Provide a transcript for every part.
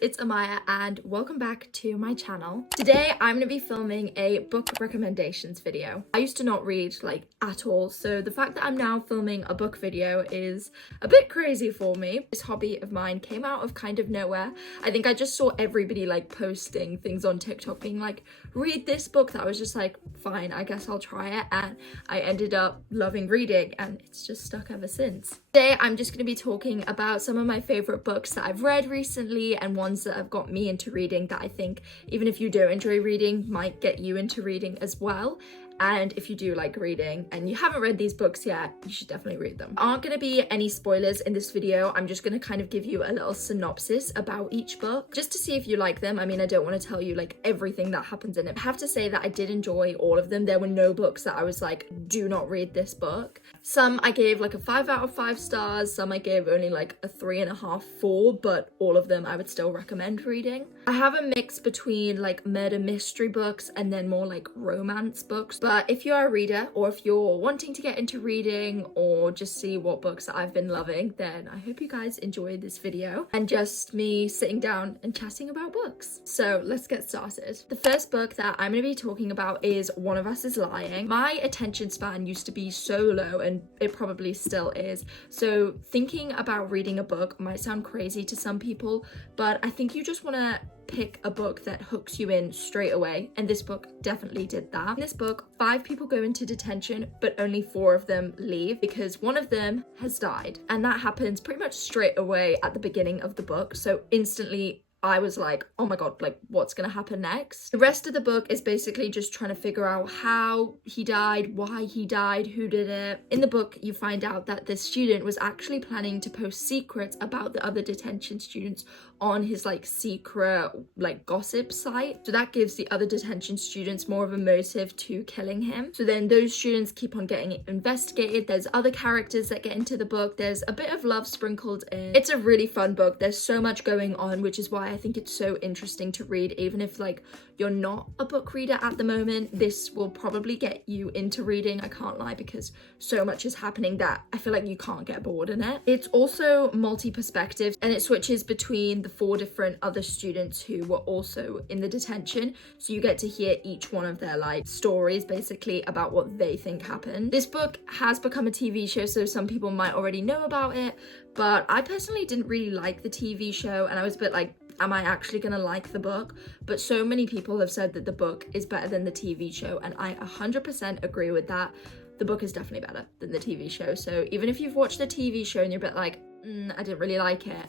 it's Amaya and welcome back to my channel. Today I'm going to be filming a book recommendations video. I used to not read like at all, so the fact that I'm now filming a book video is a bit crazy for me. This hobby of mine came out of kind of nowhere. I think I just saw everybody like posting things on TikTok being like, read this book, that I was just like, fine, I guess I'll try it, and I ended up loving reading and it's just stuck ever since. Today I'm just going to be talking about some of my favorite books that I've read recently and ones that have got me into reading that I think even if you don't enjoy reading might get you into reading as well. And if you do like reading and you haven't read these books yet, you should definitely read them. There aren't going to be any spoilers in this video. I'm just going to kind of give you a little synopsis about each book just to see if you like them. I mean, I don't want to tell you like everything that happens in it. I have to say that I did enjoy all of them. There were no books that I was like, do not read this book. Some I gave like a 5 out of 5 stars. Some I gave only like a 3.5, 4, but all of them I would still recommend reading. I have a mix between like murder mystery books and then more like romance books. But if you're a reader or if you're wanting to get into reading or just see what books that I've been loving, then I hope you guys enjoyed this video and just me sitting down and chatting about books. So let's get started. The first book that I'm going to be talking about is One of Us is Lying. My attention span used to be so low and it probably still is. So thinking about reading a book might sound crazy to some people, but I think you just want to pick a book that hooks you in straight away, and this book definitely did that. In this book, 5 people go into detention, but only 4 of them leave because one of them has died, and that happens pretty much straight away at the beginning of the book. So instantly I was like, oh my god, like what's gonna happen next? The rest of the book is basically just trying to figure out how he died, why he died, who did it. In the book, you find out that this student was actually planning to post secrets about the other detention students on his like secret like gossip site. So that gives the other detention students more of a motive to killing him. So then those students keep on getting investigated. There's other characters that get into the book. There's a bit of love sprinkled in. It's a really fun book. There's so much going on, which is why I think it's so interesting to read. Even if like you're not a book reader at the moment, this will probably get you into reading, I can't lie, because so much is happening that I feel like you can't get bored in it. It's also multi-perspective and it switches between the 4 different other students who were also in the detention, so you get to hear each one of their like stories basically about what they think happened. This book has become a TV show, so some people might already know about it, but I personally didn't really like the TV show and I was a bit like, am I actually gonna like the book? But so many people have said that the book is better than the TV show, and I 100% agree with that. The book is definitely better than the TV show. So even if you've watched the TV show and you're a bit like, I didn't really like it,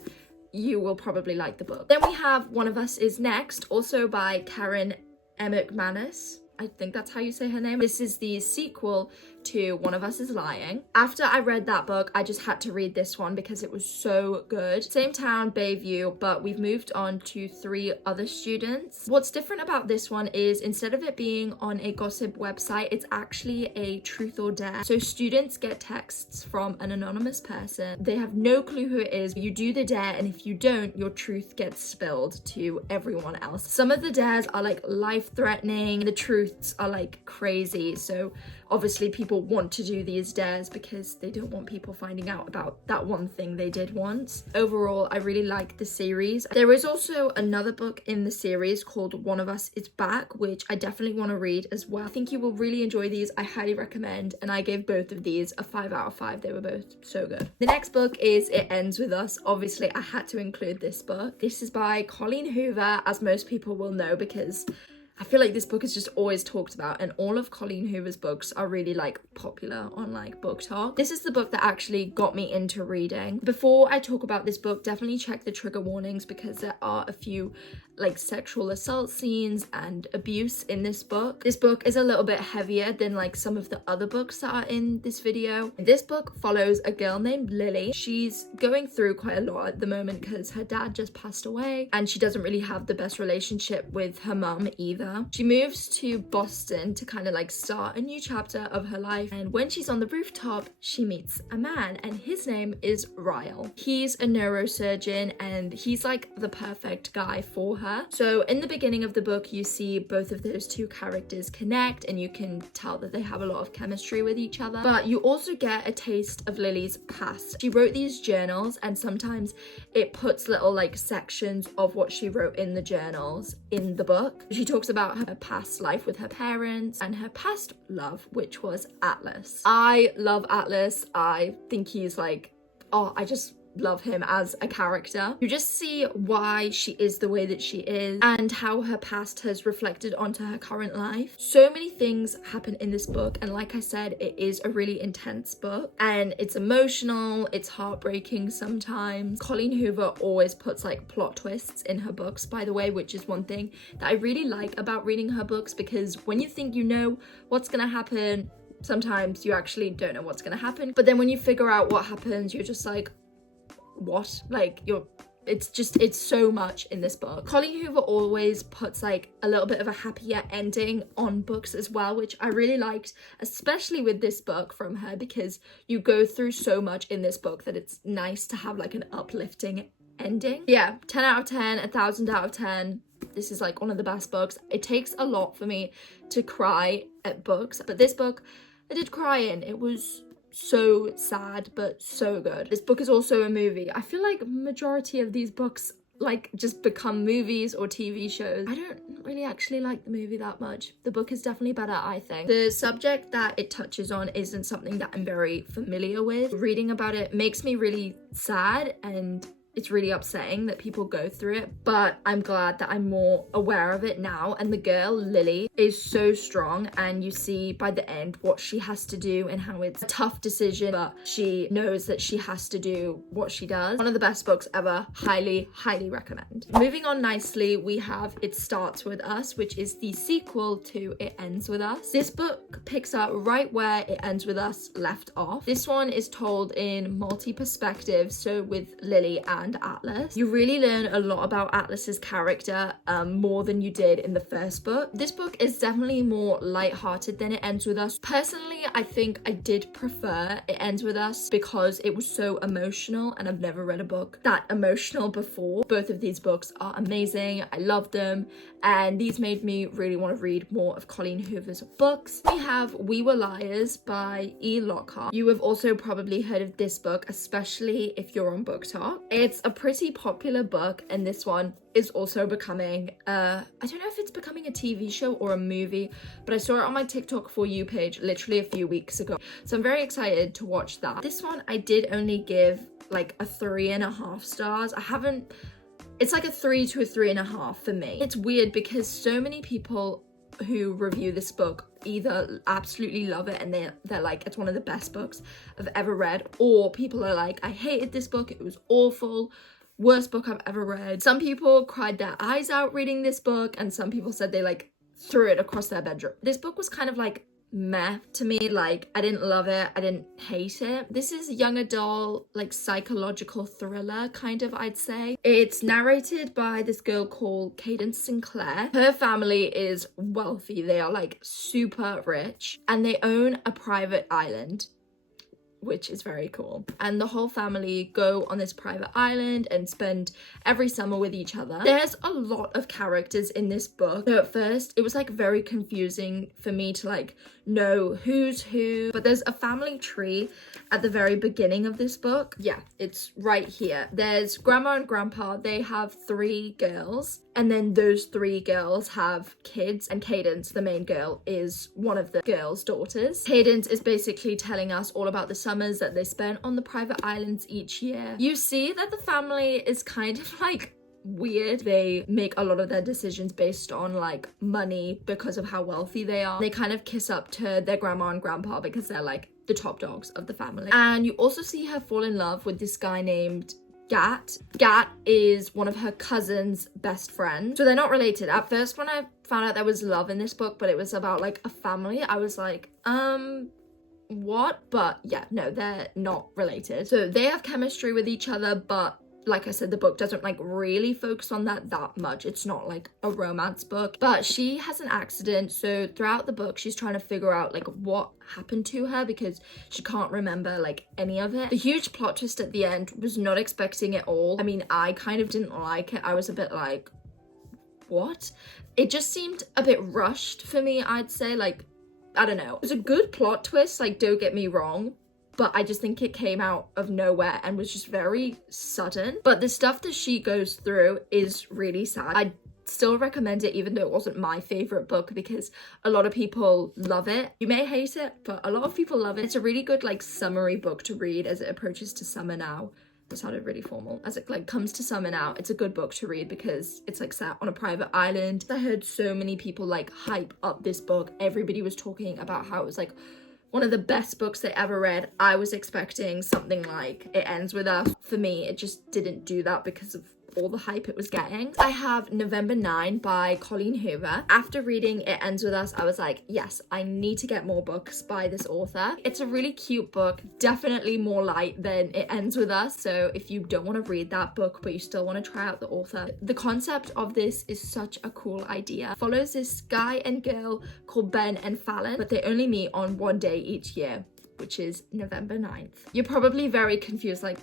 you will probably like the book. Then we have One of Us is Next, also by Karen McManus. I think that's how you say her name. This is the sequel to One of Us is Lying. After I read that book, I just had to read this one because it was so good. Same town, Bayview, but we've moved on to 3 other students. What's different about this one is instead of it being on a gossip website, it's actually a truth or dare. So students get texts from an anonymous person. They have no clue who it is. You do the dare, and if you don't, your truth gets spilled to everyone else. Some of the dares are like life-threatening. The truths are like crazy. So obviously people want to do these dares because they don't want people finding out about that one thing they did once. Overall, I really like the series. There is also another book in the series called One of Us is Back, which I definitely want to read as well. I think you will really enjoy these. I highly recommend, and I gave both of these a 5 out of 5. They were both so good. The next book is It Ends With Us. Obviously, I had to include this book. This is by Colleen Hoover, as most people will know, because I feel like this book is just always talked about, and all of Colleen Hoover's books are really like popular on like book talk. This is the book that actually got me into reading. Before I talk about this book, definitely check the trigger warnings because there are a few like sexual assault scenes and abuse in this book. This book is a little bit heavier than like some of the other books that are in this video. This book follows a girl named Lily. She's going through quite a lot at the moment because her dad just passed away and she doesn't really have the best relationship with her mum either. She moves to Boston to kind of like start a new chapter of her life, and when she's on the rooftop, she meets a man and his name is Ryle. He's a neurosurgeon and he's like the perfect guy for her. her. So in the beginning of the book, you see both of those two characters connect, and you can tell that they have a lot of chemistry with each other. But you also get a taste of Lily's past. She wrote these journals, and sometimes it puts little like sections of what she wrote in the journals in the book. She talks about her past life with her parents and her past love, which was Atlas. I love Atlas. I think he's like, oh, I just love him as a character. You just see why she is the way that she is and how her past has reflected onto her current life. So many things happen in this book, and like I said, it is a really intense book and it's emotional, it's heartbreaking sometimes. Colleen Hoover always puts like plot twists in her books, by the way, which is one thing that I really like about reading her books, because when you think you know what's gonna happen, sometimes you actually don't know what's gonna happen. But then when you figure out what happens, you're just like, what? Like, it's so much in this book. Colleen Hoover always puts like a little bit of a happier ending on books as well, which I really liked, especially with this book from her, because you go through so much in this book that it's nice to have like an uplifting ending. Yeah, 10 out of 10, 1,000 out of 10. This is like one of the best books. It takes a lot for me to cry at books, but this book I did cry in. It was so sad but so good. This book is also a movie. I feel like majority of these books like just become movies or TV shows. I don't really actually like the movie that much. The book is definitely better, I think. The subject that it touches on isn't something that I'm very familiar with. Reading about it makes me really sad, and it's really upsetting that people go through it, but I'm glad that I'm more aware of it now. And the girl, Lily, is so strong, and you see by the end what she has to do and how it's a tough decision, but she knows that she has to do what she does. One of the best books ever. Highly, highly recommend. Moving on nicely, we have It Starts With Us, which is the sequel to It Ends With Us. This book picks up right where It Ends With Us left off. This one is told in multi-perspectives, so with Lily and Atlas. You really learn a lot about Atlas's character, more than you did in the first book. This book is definitely more light-hearted than It Ends With Us. Personally, I think I did prefer It Ends With Us because it was so emotional, and I've never read a book that emotional before. Both of these books are amazing. I love them, and these made me really want to read more of Colleen Hoover's books. We have We Were Liars by E. Lockhart. You have also probably heard of this book, especially if you're on Book Talk. It's a pretty popular book, and this one is also becoming I don't know if it's becoming a TV show or a movie, but I saw it on my TikTok For You page literally a few weeks ago, so I'm very excited to watch that. This one I did only give like a 3.5 stars. It's like a 3 to a 3.5 for me. It's weird because so many people who review this book either absolutely love it and they're like, it's one of the best books I've ever read, or people are like, I hated this book, it was awful, worst book I've ever read. Some people cried their eyes out reading this book, and some people said they like threw it across their bedroom. This book was kind of like meh to me. Like, I didn't love it, I didn't hate it. This is young adult, like psychological thriller kind of, I'd say. It's narrated by this girl called Cadence Sinclair. Her family is wealthy. They are like super rich, and they own a private island, which is very cool. And the whole family go on this private island and spend every summer with each other. There's a lot of characters in this book. So at first it was like very confusing for me to like know who's who, but there's a family tree at the very beginning of this book. Yeah, it's right here. There's grandma and grandpa. They have 3 girls, and then those 3 girls have kids, and Cadence, the main girl, is one of the girls' daughters. Cadence is basically telling us all about the summers that they spent on the private islands each year. You see that the family is kind of like weird. They make a lot of their decisions based on like money because of how wealthy they are. They kind of kiss up to their grandma and grandpa because they're like the top dogs of the family. And you also see her fall in love with this guy named Gat. Gat is one of her cousin's best friends. So they're not related. At first when I found out there was love in this book, but it was about like a family, I was like, what? But yeah, no, they're not related. So they have chemistry with each other, but like I said, the book doesn't like really focus on that much. It's not like a romance book. But she has an accident, so throughout the book she's trying to figure out like what happened to her because she can't remember like any of it. The huge plot twist at the end, was not expecting it all. I mean, I kind of didn't like it. I was a bit like, what? It just seemed a bit rushed for me, I'd say. Like, I don't know. It was a good plot twist, like, don't get me wrong, but I just think it came out of nowhere and was just very sudden. But the stuff that she goes through is really sad. I still recommend it, even though it wasn't my favorite book, because a lot of people love it. You may hate it, but a lot of people love it. It's a really good like summary book to read as it approaches to summer now. That sounded really formal. As it like comes to summer now, it's a good book to read because it's like set on a private island. I heard so many people like hype up this book. Everybody was talking about how it was like one of the best books they ever read. I was expecting something like It Ends With Us. For me, it just didn't do that because of all the hype it was getting. I have November 9 by Colleen Hoover. After reading It Ends With Us, I was like, yes, I need to get more books by this author. It's a really cute book, definitely more light than It Ends With Us. So if you don't want to read that book, but you still want to try out the author, the concept of this is such a cool idea. It follows this guy and girl called Ben and Fallon, but they only meet on one day each year, which is November 9th. You're probably very confused, like,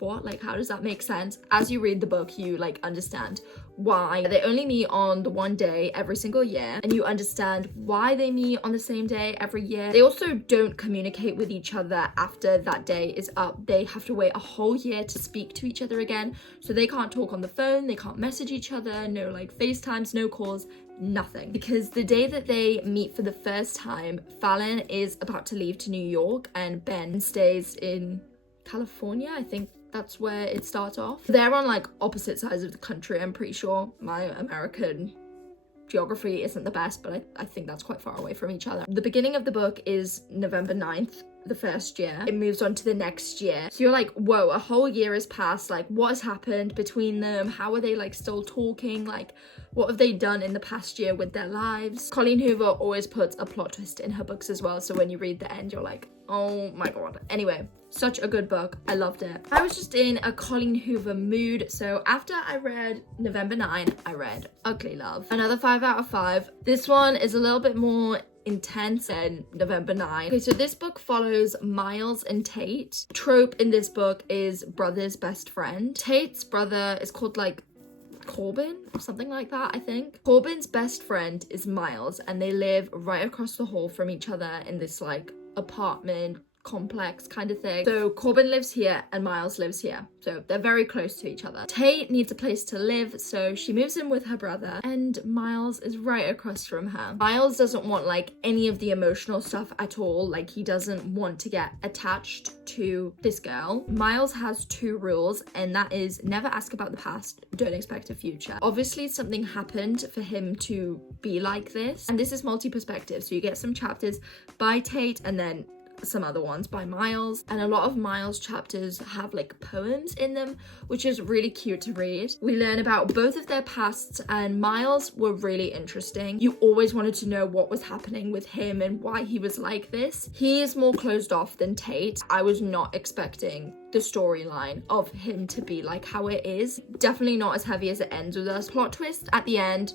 what? Like, how does that make sense? As you read the book, you like understand why they only meet on the one day every single year, and you understand why they meet on the same day every year. They also don't communicate with each other after that day is up. They have to wait a whole year to speak to each other again, so they can't talk on the phone, they can't message each other, no like FaceTimes, no calls, nothing. Because the day that they meet for the first time, Fallon is about to leave to New York and Ben stays in California, I think that's where it starts off. They're on like opposite sides of the country, I'm pretty sure. My American geography isn't the best, but I think that's quite far away from each other. The beginning of the book is November 9th, the first year. It moves on to the next year. So you're like, whoa, a whole year has passed. Like, what has happened between them? How are they like still talking? Like, what have they done in the past year with their lives? Colleen Hoover always puts a plot twist in her books as well. So when you read the end, you're like, oh my God. Anyway, such a good book. I loved it. I was just in a Colleen Hoover mood. So after I read November 9, I read Ugly Love. Another 5 out of 5. This one is a little bit more intense than November 9. Okay, so this book follows Miles and Tate. The trope in this book is brother's best friend. Tate's brother is called like Corbin or something like that, I think. Corbin's best friend is Miles, and they live right across the hall from each other in this like apartment complex kind of thing. So Corbin lives here and Miles lives here, so they're very close to each other. Tate needs a place to live, so she moves in with her brother, and Miles is right across from her. Miles doesn't want like any of the emotional stuff at all. Like, he doesn't want to get attached to this girl. Miles has 2 rules, and that is never ask about the past, don't expect a future. Obviously something happened for him to be like this, and this is multi-perspective, so you get some chapters by Tate and then some other ones by Miles, and a lot of Miles chapters have like poems in them, which is really cute to read. We learn about both of their pasts, and Miles were really interesting. You always wanted to know what was happening with him and why he was like this. He is more closed off than Tate. I was not expecting the storyline of him to be like how it is. Definitely not as heavy as It Ends With Us. Plot twist at the end,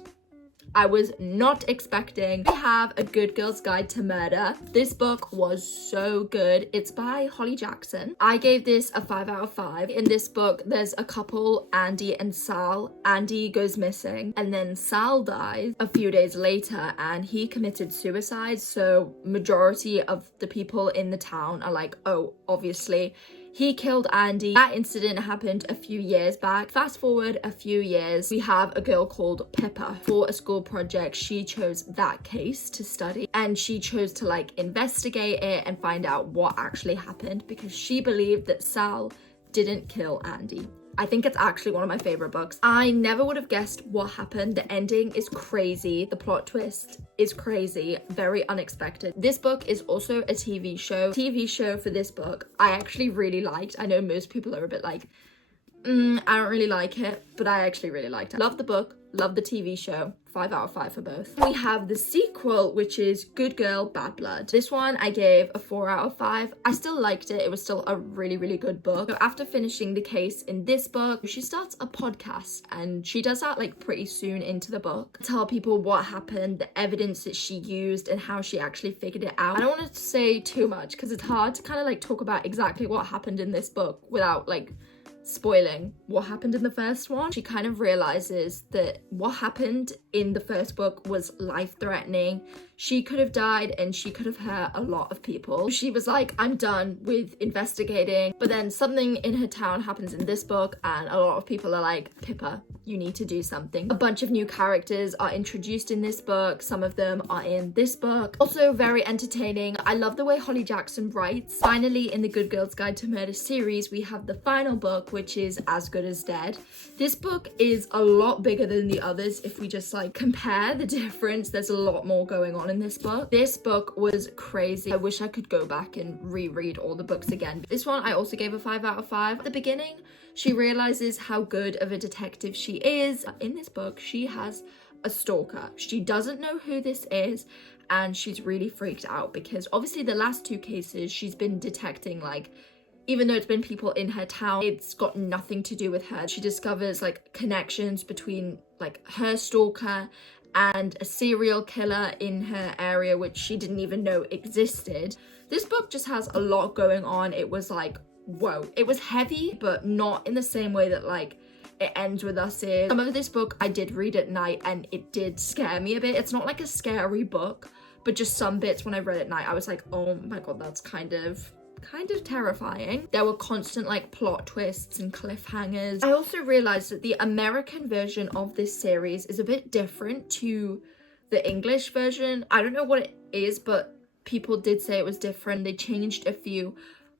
I was not expecting. I have A Good Girl's Guide to Murder. This book was so good. It's by Holly Jackson. I gave this a 5 out of 5. In this book, there's a couple, Andy and Sal. Andy goes missing, and then Sal dies a few days later, and he committed suicide. So majority of the people in the town are like, oh, obviously he killed Andy. That incident happened a few years back. Fast forward a few years, we have a girl called Pippa. For a school project, she chose that case to study, and she chose to like investigate it and find out what actually happened, because she believed that Sal didn't kill Andy. I think it's actually one of my favorite books. I never would have guessed what happened. The ending is crazy. The plot twist is crazy, very unexpected. This book is also a TV show. TV show for this book I actually really liked. I know most people are a bit like, I don't really like it, but I actually really liked it. Love the book, love the TV show. 5 out of 5 for both. We have the sequel, which is Good Girl, Bad Blood. This one I gave a 4 out of 5. I still liked it. It was still a really, really good book. So after finishing the case in this book, she starts a podcast, and she does that like pretty soon into the book. Tell people what happened, the evidence that she used, and how she actually figured it out. I don't want to say too much because it's hard to kind of like talk about exactly what happened in this book without like spoiling what happened in the first one, she kind of realizes that what happened in the first book was life-threatening. She could have died and she could have hurt a lot of people. She was like, I'm done with investigating. But then something in her town happens in this book and a lot of people are like, Pippa, you need to do something. A bunch of new characters are introduced in this book. Some of them are in this book. Also very entertaining. I love the way Holly Jackson writes. Finally, in the Good Girls Guide to Murder series, we have the final book, which is As Good as Dead. This book is a lot bigger than the others. If we just like compare the difference, there's a lot more going on in this book. This book was crazy. I wish I could go back and reread all the books again. This one I also gave a 5 out of 5. At the beginning, she realizes how good of a detective she is. In this book, she has a stalker. She doesn't know who this is, and she's really freaked out because obviously the last 2 cases she's been detecting, like, even though it's been people in her town, it's got nothing to do with her. She discovers like connections between like her stalker and a serial killer in her area, which she didn't even know existed. This book just has a lot going on. It was like, whoa. It was heavy, but not in the same way that like it ends with us is. Some of this book I did read at night and it did scare me a bit. It's not like a scary book, but just some bits when I read at night, I was like, oh my god, that's kind of terrifying. There were constant like plot twists and cliffhangers. I also realized that the American version of this series is a bit different to the English version. I don't know what it is, but people did say it was different. They changed a few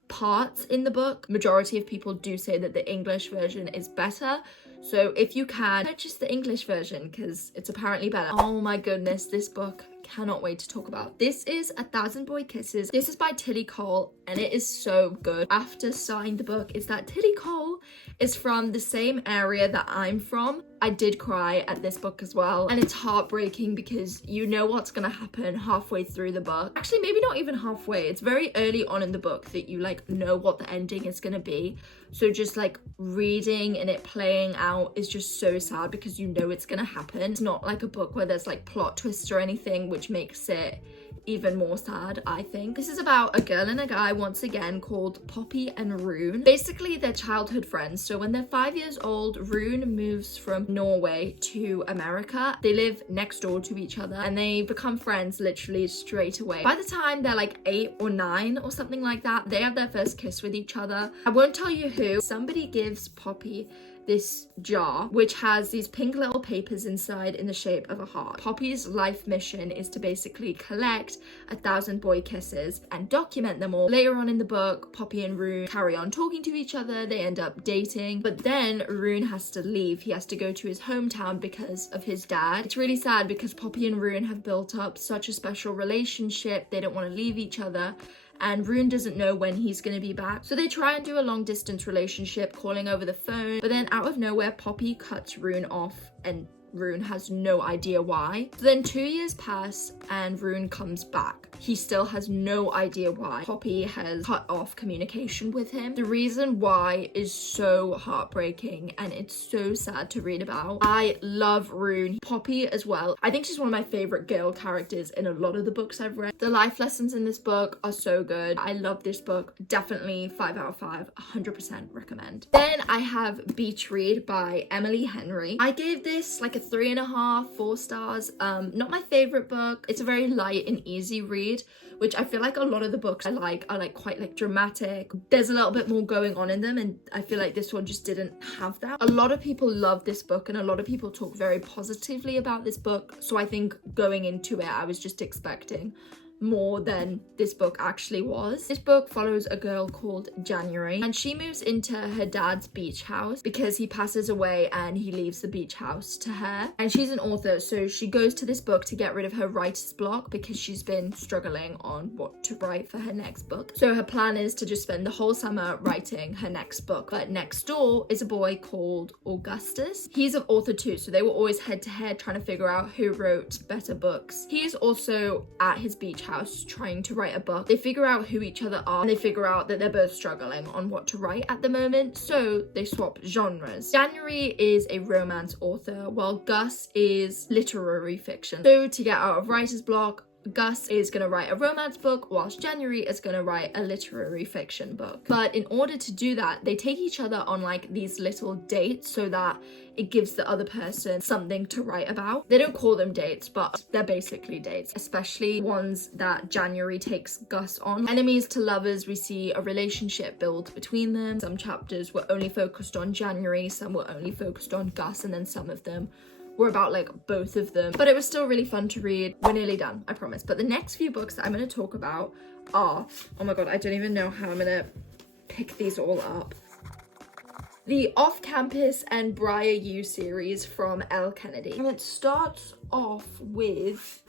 parts in the book. Majority of people do say that the English version is better. So if you can, purchase the English version because it's apparently better. Oh my goodness, this book, cannot wait to talk about. This is 1,000 Boy Kisses. This is by Tilly Cole and it is so good. After starting the book is that Tilly Cole is from the same area that I'm from. I did cry at this book as well, and it's heartbreaking because you know what's gonna happen halfway through the book. Actually, maybe not even halfway. It's very early on in the book that you like know what the ending is gonna be. So just like reading and it playing out is just so sad because you know it's gonna happen. It's not like a book where there's like plot twists or anything, which makes it even more sad, I think. This is about a girl and a guy, once again, called Poppy and Rune. Basically, they're childhood friends. So when they're 5 years old, Rune moves from Norway to America. They live next door to each other and they become friends literally straight away. By the time they're like 8 or 9 or something like that, they have their first kiss with each other. I won't tell you who. Somebody gives Poppy this jar which has these pink little papers inside in the shape of a heart. Poppy's life mission is to basically collect 1,000 boy kisses and document them all. Later on in the book, Poppy and Rune carry on talking to each other. They end up dating, but then Rune has to leave. He has to go to his hometown because of his dad. It's really sad because Poppy and Rune have built up such a special relationship. They don't want to leave each other. And Rune doesn't know when he's going to be back. So they try and do a long distance relationship, calling over the phone. But then out of nowhere, Poppy cuts Rune off and Rune has no idea why. So then 2 years pass and Rune comes back. He still has no idea why. Poppy has cut off communication with him. The reason why is so heartbreaking and it's so sad to read about. I love Rune. Poppy as well. I think she's one of my favorite girl characters in a lot of the books I've read. The life lessons in this book are so good. I love this book. Definitely 5 out of 5. 100% recommend. Then I have Beach Read by Emily Henry. I gave this like a 3.5, 4 stars. Not my favorite book. It's a very light and easy read, which I feel like a lot of the books I like are like quite like dramatic. There's a little bit more going on in them and I feel like this one just didn't have that. A lot of people love this book and a lot of people talk very positively about this book. So I think going into it, I was just expecting more than this book actually was. This book follows a girl called January and she moves into her dad's beach house because he passes away and he leaves the beach house to her. And she's an author, so she goes to this book to get rid of her writer's block because she's been struggling on what to write for her next book. So her plan is to just spend the whole summer writing her next book. But next door is a boy called Augustus. He's an author too, so they were always head to head trying to figure out who wrote better books. He is also at his beach house trying to write a book. They figure out who each other are and they figure out that they're both struggling on what to write at the moment, so they swap genres. January is a romance author while Gus is literary fiction. So to get out of writer's block, Gus is going to write a romance book, whilst January is going to write a literary fiction book. But in order to do that, they take each other on like these little dates so that it gives the other person something to write about. They don't call them dates, but they're basically dates, especially ones that January takes Gus on. Enemies to lovers, we see a relationship build between them. Some chapters were only focused on January, some were only focused on Gus, and then some of them were about like both of them, but it was still really fun to read. We're nearly done, I promise. But the next few books that I'm going to talk about are, oh my god, I don't even know how I'm going to pick these all up. The Off-Campus and Briar U series from Elle Kennedy. And it starts off with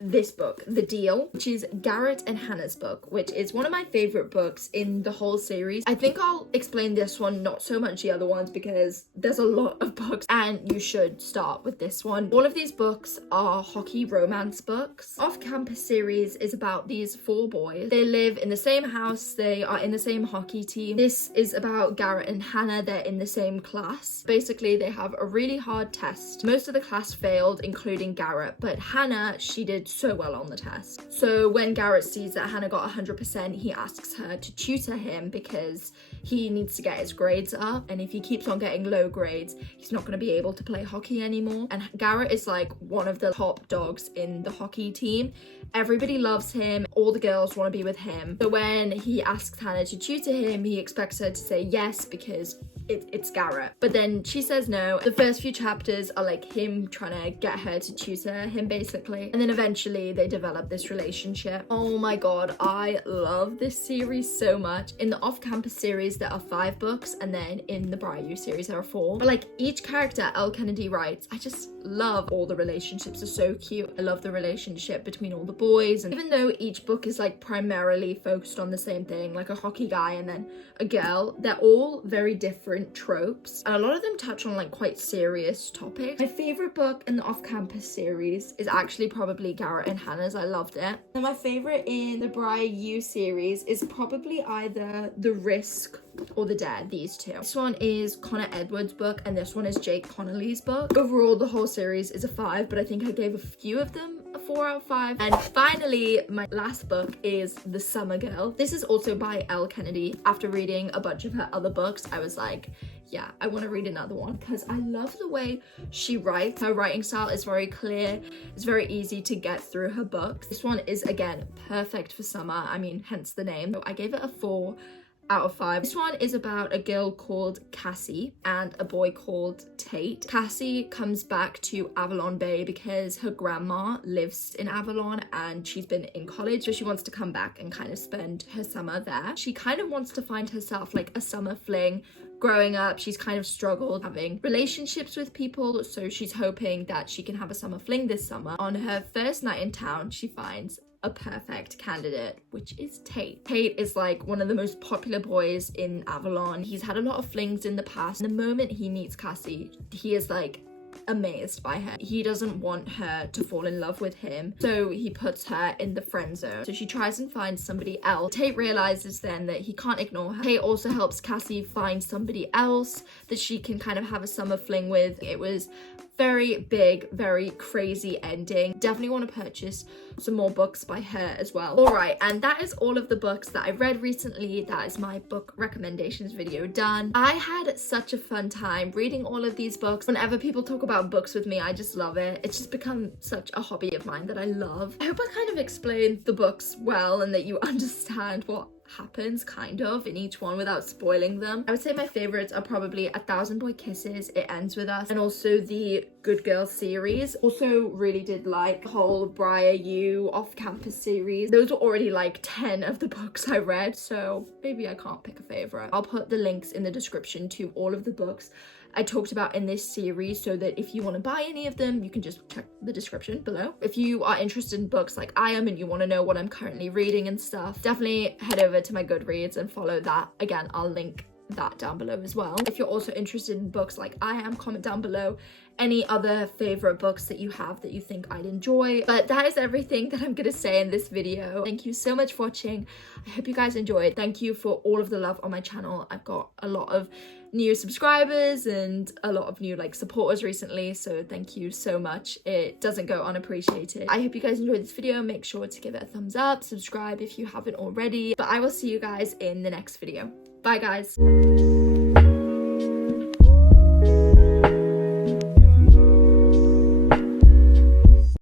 this book, The Deal, which is Garrett and Hannah's book, which is one of my favorite books in the whole series. I think I'll explain this one, not so much the other ones, because there's a lot of books and you should start with this one. All of these books are hockey romance books. Off-Campus series is about these 4 boys. They live in the same house, they are in the same hockey team. This is about Garrett and Hannah, they're in the same class. Basically, they have a really hard test. Most of the class failed, including Garrett, but Hannah, she did so well on the test. So when Garrett sees that Hannah got 100%, he asks her to tutor him because he needs to get his grades up, and if he keeps on getting low grades, he's not going to be able to play hockey anymore. And Garrett is like one of the top dogs in the hockey team. Everybody loves him, all the girls want to be with him. So when he asks Hannah to tutor him, he expects her to say yes because it's Garrett. But then she says no. The first few chapters are like him trying to get her to tutor him, basically. And then eventually they develop this relationship. Oh my god, I love this series so much. In the Off-Campus series, there are 5 books, and then in the Briar U series, there are 4. But like each character Elle Kennedy writes, I just love all the relationships are so cute. I love the relationship between all the boys, and even though each book is like primarily focused on the same thing, like a hockey guy and then a girl, they're all very different tropes, and a lot of them touch on like quite serious topics. My favorite book in the Off-Campus series is actually probably Garrett and Hannah's. I loved it. And my favorite in the Briar U series is probably either The Risk or The Dare, these 2. This one is Connor Edwards' book, and this one is Jake Connolly's book. Overall, the whole series is a 5, but I think I gave a few of them a 4 out of 5. And finally, my last book is The Summer Girl. This is also by Elle Kennedy. After reading a bunch of her other books, I was like, yeah, I want to read another one because I love the way she writes. Her writing style is very clear. It's very easy to get through her books. This one is, again, perfect for summer. I mean, hence the name. So I gave it a 4 out of 5. This one is about a girl called Cassie and a boy called Tate. Cassie comes back to Avalon Bay because her grandma lives in Avalon and she's been in college, so she wants to come back and kind of spend her summer there. She kind of wants to find herself like a summer fling. Growing up, she's kind of struggled having relationships with people, so she's hoping that she can have a summer fling this summer. On her first night in town, she finds a perfect candidate, which is Tate. Tate is like one of the most popular boys in Avalon. He's had a lot of flings in the past. The moment he meets Cassie, he is like amazed by her. He doesn't want her to fall in love with him, so he puts her in the friend zone. So she tries and finds somebody else. Tate realizes then that he can't ignore her. Tate also helps Cassie find somebody else that she can kind of have a summer fling with. It was very big, very crazy ending. Definitely want to purchase some more books by her as well. All right, and that is all of the books that I read recently. That is my book recommendations video done. I had such a fun time reading all of these books. Whenever people talk about books with me, I just love it. It's just become such a hobby of mine that I love. I hope I kind of explained the books well and that you understand what happens kind of in each one without spoiling them. I would say my favorites are probably 1,000 Boy Kisses, It Ends With Us, and also the Good Girl series. Also really did like the whole Briar U Off-Campus series. Those were already like 10 of the books I read, so maybe I can't pick a favorite. I'll put the links in the description to all of the books I talked about in this series so that if you want to buy any of them, you can just check the description below. If you are interested in books like I am and you want to know what I'm currently reading and stuff, definitely head over to my GoodReads and follow that. Again, I'll link that down below as well. If you're also interested in books like I am, comment down below any other favorite books that you have that you think I'd enjoy. But that is everything that I'm gonna say in this video. Thank you so much for watching. I hope you guys enjoyed. Thank you for all of the love on my channel. I've got a lot of new subscribers and a lot of new like supporters recently, so thank you so much. It doesn't go unappreciated. I hope you guys enjoyed this video. Make sure to give it a thumbs up, subscribe if you haven't already, but I will see you guys in the next video. Bye guys.